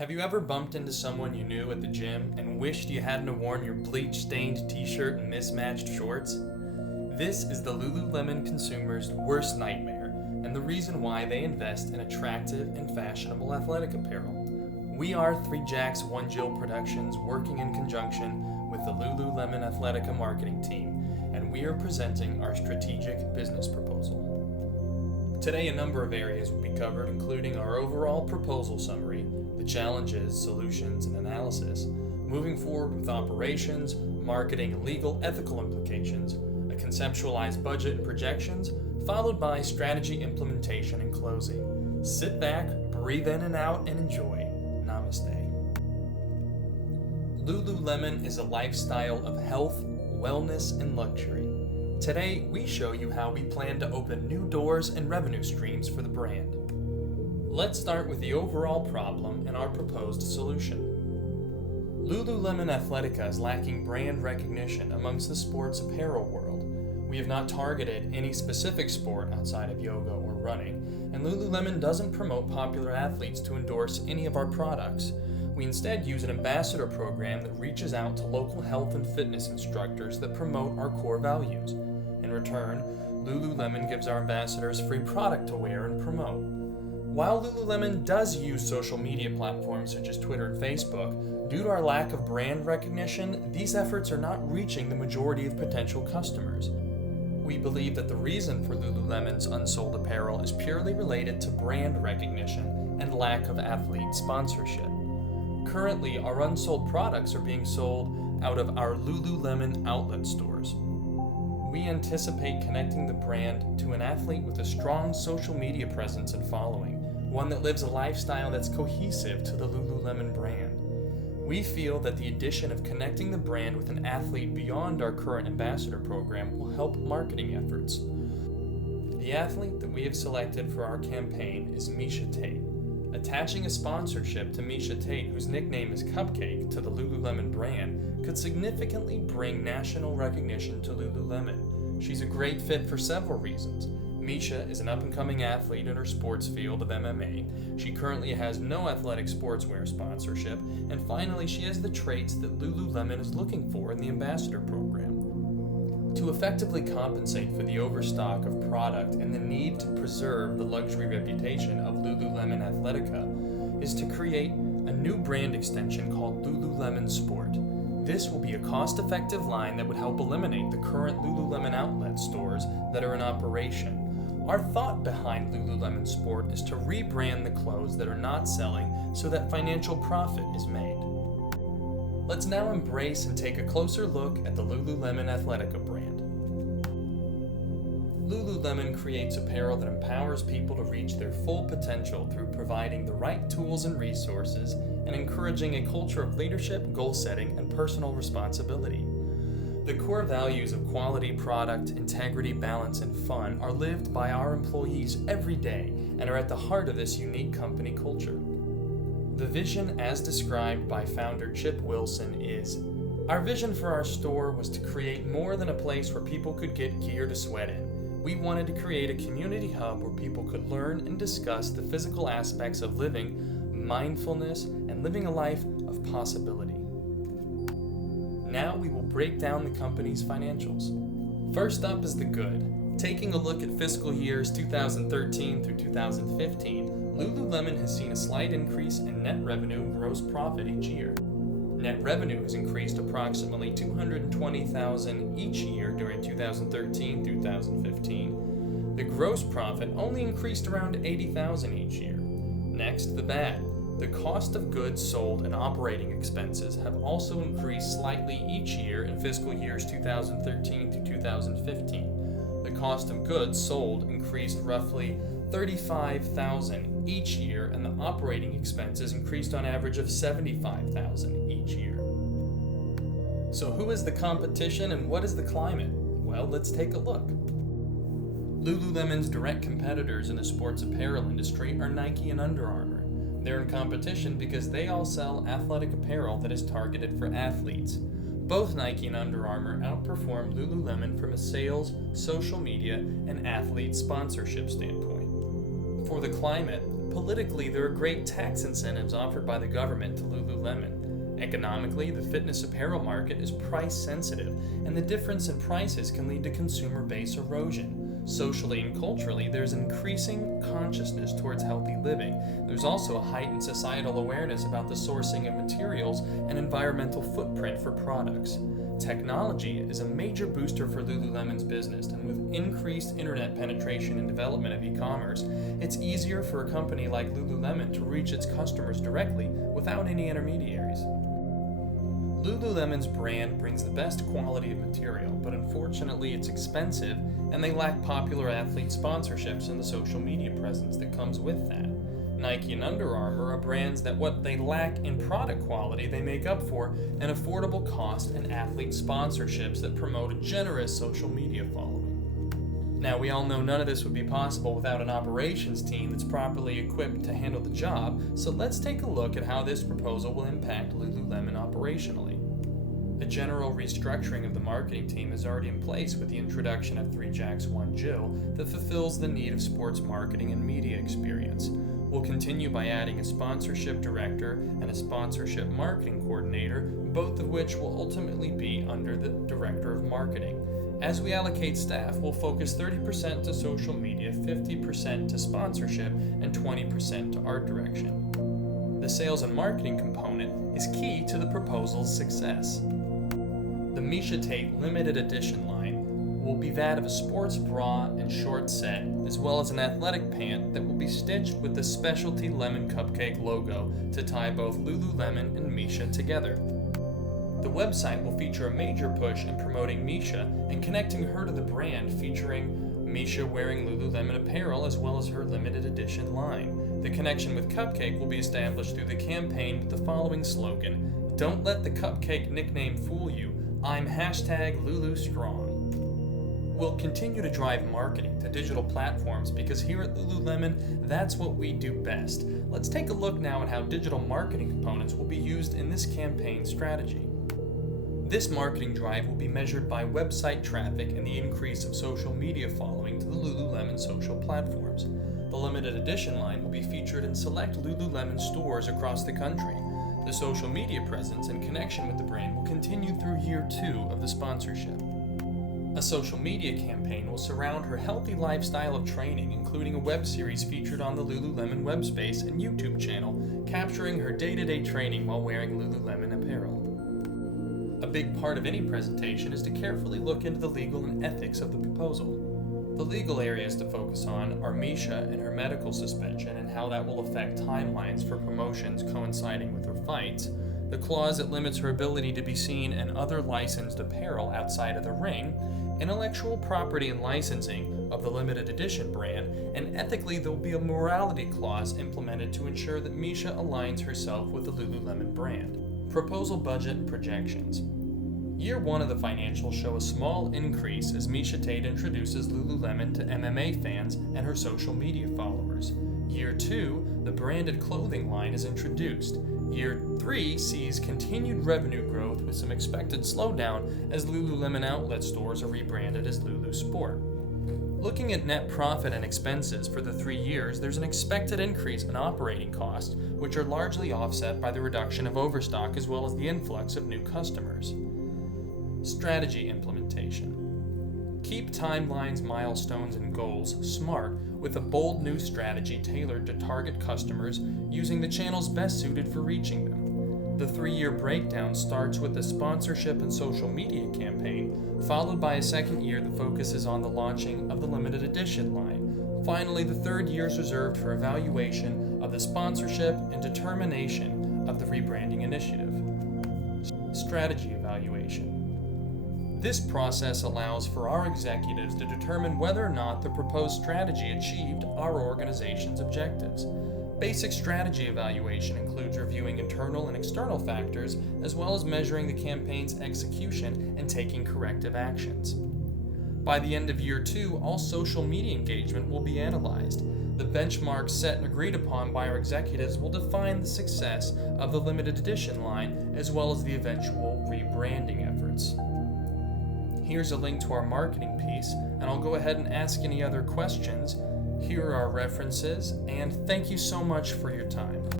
Have you ever bumped into someone you knew at the gym and wished you hadn't worn your bleach-stained t-shirt and mismatched shorts? This is the Lululemon consumer's worst nightmare, and the reason why they invest in attractive and fashionable athletic apparel. We are 3 Jacks 1 Jill Productions working in conjunction with the Lululemon Athletica marketing team, and we are presenting our strategic business proposal. Today, a number of areas will be covered, including our overall proposal summary, the challenges, solutions, and analysis, moving forward with operations, marketing, legal, ethical implications, a conceptualized budget and projections, followed by strategy implementation and closing. Sit back, breathe in and out, and enjoy. Namaste. Lululemon is a lifestyle of health, wellness, and luxury. Today, we show you how we plan to open new doors and revenue streams for the brand. Let's start with the overall problem and our proposed solution. Lululemon Athletica is lacking brand recognition amongst the sports apparel world. We have not targeted any specific sport outside of yoga or running, and Lululemon doesn't promote popular athletes to endorse any of our products. We instead use an ambassador program that reaches out to local health and fitness instructors that promote our core values. In return, Lululemon gives our ambassadors free product to wear and promote. While Lululemon does use social media platforms such as Twitter and Facebook, due to our lack of brand recognition, these efforts are not reaching the majority of potential customers. We believe that the reason for Lululemon's unsold apparel is purely related to brand recognition and lack of athlete sponsorship. Currently, our unsold products are being sold out of our Lululemon outlet stores. We anticipate connecting the brand to an athlete with a strong social media presence and following, one that lives a lifestyle that's cohesive to the Lululemon brand. We feel that the addition of connecting the brand with an athlete beyond our current ambassador program will help marketing efforts. The athlete that we have selected for our campaign is Miesha Tate. Attaching a sponsorship to Miesha Tate, whose nickname is Cupcake, to the Lululemon brand could significantly bring national recognition to Lululemon. She's a great fit for several reasons. Miesha is an up-and-coming athlete in her sports field of MMA. She currently has no athletic sportswear sponsorship. And finally, she has the traits that Lululemon is looking for in the ambassador program. To effectively compensate for the overstock of product and the need to preserve the luxury reputation of Lululemon Athletica is to create a new brand extension called Lululemon Sport. This will be a cost-effective line that would help eliminate the current Lululemon outlet stores that are in operation. Our thought behind Lululemon Sport is to rebrand the clothes that are not selling so that financial profit is made. Let's now embrace and take a closer look at the Lululemon Athletica brand. Lululemon creates apparel that empowers people to reach their full potential through providing the right tools and resources and encouraging a culture of leadership, goal setting, and personal responsibility. The core values of quality product, integrity, balance, and fun are lived by our employees every day and are at the heart of this unique company culture. The vision, as described by founder Chip Wilson, is, "Our vision for our store was to create more than a place where people could get gear to sweat in. We wanted to create a community hub where people could learn and discuss the physical aspects of living, mindfulness, and living a life of possibility." Now we will break down the company's financials. First up is the good. Taking a look at fiscal years 2013 through 2015, Lululemon has seen a slight increase in net revenue and gross profit each year. Net revenue has increased approximately $220,000 each year during 2013 through 2015. The gross profit only increased around $80,000 each year. Next, the bad. The cost of goods sold and operating expenses have also increased slightly each year in fiscal years 2013 through 2015. The cost of goods sold increased roughly $35,000 each year, and the operating expenses increased on average of $75,000 each year. So who is the competition and what is the climate? Well, let's take a look. Lululemon's direct competitors in the sports apparel industry are Nike and Under Armour. They're in competition because they all sell athletic apparel that is targeted for athletes. Both Nike and Under Armour outperform Lululemon from a sales, social media, and athlete sponsorship standpoint. For the climate, Politically, there are great tax incentives offered by the government to Lululemon. Economically, the fitness apparel market is price sensitive, and the difference in prices can lead to consumer base erosion. Socially and culturally, there's increasing consciousness towards healthy living. There's also a heightened societal awareness about the sourcing of materials and environmental footprint for products. Technology is a major booster for Lululemon's business, and with increased internet penetration and development of e-commerce, it's easier for a company like Lululemon to reach its customers directly without any intermediaries. Lululemon's brand brings the best quality of material, but unfortunately it's expensive, and they lack popular athlete sponsorships and the social media presence that comes with that. Nike and Under Armour are brands that what they lack in product quality they make up for in affordable cost and athlete sponsorships that promote a generous social media following. Now, we all know none of this would be possible without an operations team that's properly equipped to handle the job, so let's take a look at how this proposal will impact Lululemon operationally. A general restructuring of the marketing team is already in place with the introduction of 3JAX1 Jill that fulfills the need of sports marketing and media experience. We'll continue by adding a sponsorship director and a sponsorship marketing coordinator, both of which will ultimately be under the director of marketing. As we allocate staff, we'll focus 30% to social media, 50% to sponsorship, and 20% to art direction. The sales and marketing component is key to the proposal's success. The Misha Tate limited edition line will be that of a sports bra and short set, as well as an athletic pant that will be stitched with the specialty lemon cupcake logo to tie both Lululemon and Misha together. The website will feature a major push in promoting Misha and connecting her to the brand, featuring Misha wearing Lululemon apparel as well as her limited edition line. The connection with Cupcake will be established through the campaign with the following slogan: "Don't let the cupcake nickname fool you. I'm #LuluStrong." We'll continue to drive marketing to digital platforms because here at Lululemon, that's what we do best. Let's take a look now at how digital marketing components will be used in this campaign strategy. This marketing drive will be measured by website traffic and the increase of social media following to the Lululemon social platforms. The limited edition line will be featured in select Lululemon stores across the country. The social media presence and connection with the brand will continue through year 2 of the sponsorship. A social media campaign will surround her healthy lifestyle of training, including a web series featured on the Lululemon web space and YouTube channel, capturing her day-to-day training while wearing Lululemon apparel. A big part of any presentation is to carefully look into the legal and ethics of the proposal. The legal areas to focus on are Misha and her medical suspension and how that will affect timelines for promotions coinciding with her fights, the clause that limits her ability to be seen in other licensed apparel outside of the ring, intellectual property and licensing of the limited edition brand, and ethically there will be a morality clause implemented to ensure that Misha aligns herself with the Lululemon brand. Proposal budget and projections. Year 1 of the financials show a small increase as Misha Tate introduces Lululemon to MMA fans and her social media followers. Year 2, the branded clothing line is introduced. Year 3 sees continued revenue growth with some expected slowdown as Lululemon outlet stores are rebranded as Lulu Sport. Looking at net profit and expenses for the 3 years, there's an expected increase in operating costs, which are largely offset by the reduction of overstock as well as the influx of new customers. Strategy implementation. Keep timelines, milestones, and goals smart with a bold new strategy tailored to target customers using the channels best suited for reaching them. The 3-year breakdown starts with the sponsorship and social media campaign, followed by a second year that focuses on the launching of the limited edition line. Finally, the 3rd year is reserved for evaluation of the sponsorship and determination of the rebranding initiative. Strategy evaluation. This process allows for our executives to determine whether or not the proposed strategy achieved our organization's objectives. Basic strategy evaluation includes reviewing internal and external factors, as well as measuring the campaign's execution and taking corrective actions. By the end of year 2, all social media engagement will be analyzed. The benchmarks set and agreed upon by our executives will define the success of the limited edition line, as well as the eventual rebranding efforts. Here's a link to our marketing piece, and I'll go ahead and ask any other questions Here are our references, and thank you so much for your time.